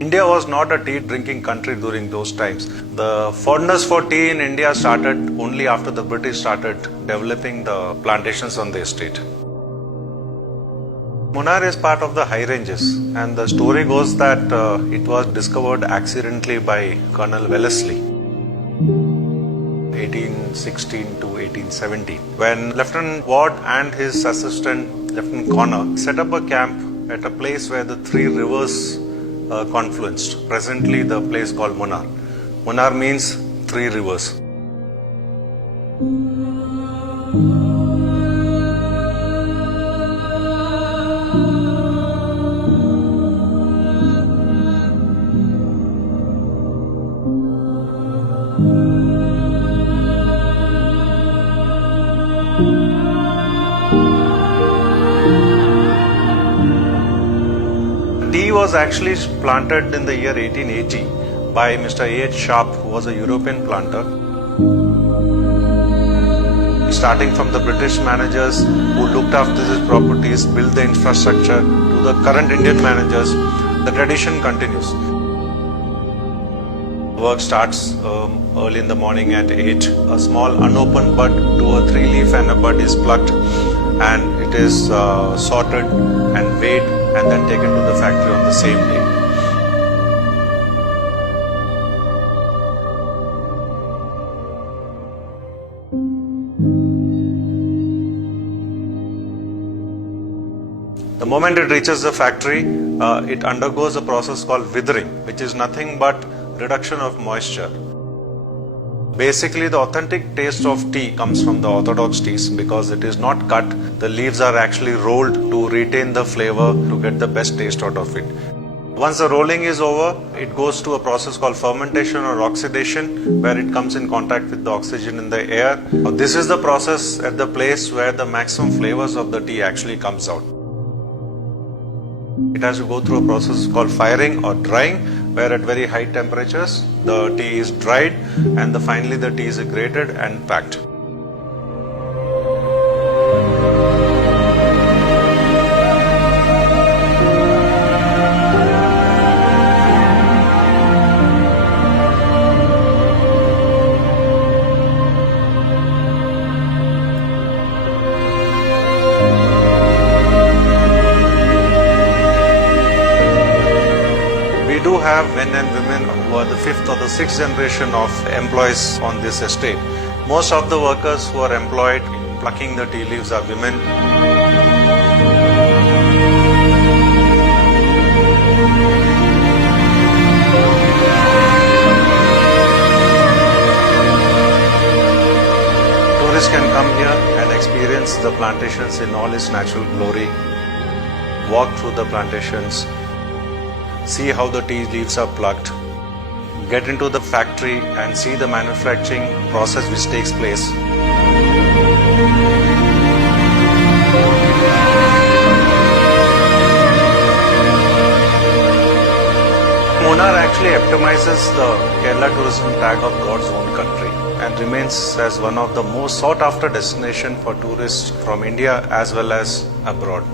India was not a tea drinking country during those times. The fondness for tea in India started only after the British started developing the plantations on the estate. Munnar is part of the high ranges, and the story goes that it was discovered accidentally by Colonel Wellesley, 1816 to 1870, when Lieutenant Ward and his assistant Lieutenant Connor set up a camp at a place where the three rivers confluenced. Presently, the place called Munnar. Munnar means three rivers. Tea was actually planted in the year 1880 by Mr. A.H. Sharp, who was a European planter. Starting from the British managers who looked after these properties, built the infrastructure, to the current Indian managers, the tradition continues. Work starts early in the morning at 8. A small unopened bud to a 3-leaf and a bud is plucked, and it is sorted and weighed and then taken to the factory on the same day. The moment it reaches the factory, it undergoes a process called withering, which is nothing but reduction of moisture. Basically, the authentic taste of tea comes from the orthodox teas because it is not cut. The leaves are actually rolled to retain the flavor, to get the best taste out of it. Once the rolling is over, it goes to a process called fermentation or oxidation, where it comes in contact with the oxygen in the air. This is the process at the place where the maximum flavors of the tea actually comes out. It has to go through a process called firing or drying, where at very high temperatures the tea is dried and finally the tea is grated and packed. We do have men and women who are the 5th or the 6th generation of employees on this estate. Most of the workers who are employed in plucking the tea leaves are women. Tourists can come here and experience the plantations in all its natural glory, walk through the plantations, see how the tea leaves are plucked, get into the factory and see the manufacturing process which takes place. Munnar actually epitomizes the Kerala tourism tag of God's own country and remains as one of the most sought after destinations for tourists from India as well as abroad.